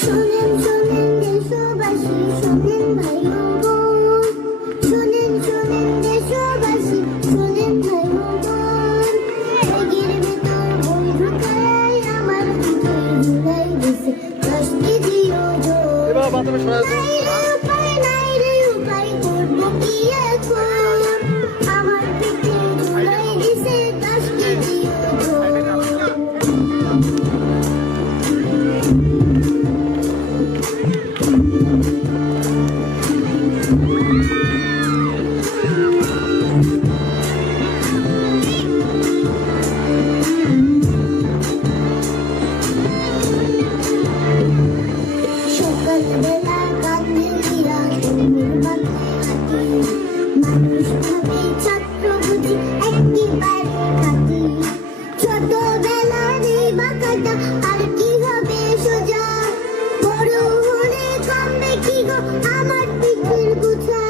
শোনেন শোনেন দেশবাসী, শোনেন ভাই ও বোন, শোনেন শোনেন দেশবাসী, শোনেন ভাই ও বোন, ব্যাগের ভেতর বই ঢুকাই আমার বুকে ঝুলাই দিছে 10 কেজি ওজন। নাই রে উপায় করবো কি এখন, আমার পিঠে ঝুলাই দিছে 10 কেজি ওজন। সকালবেলা কান্দিয়া ঘুমের মাথায় হাঁটি, মানুষ ভাবে ছাত্র বুঝি একেবারে খাঁটি। ছোটবেলার এই বাঁকাটা আর কি হবে সোজা, বড় হলে কমবে কি গো আমার পিঠের বোঝা।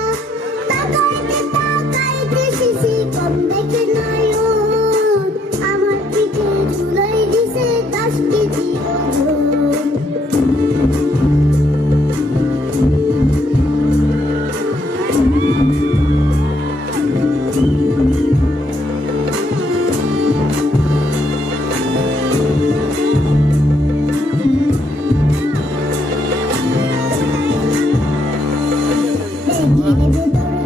তাকাইতে শিশি কমবে কে নয়ন, আমার পিঠে ঝুলাই দিছে 10 কেজি ওজন। ব্যাগের ভেতর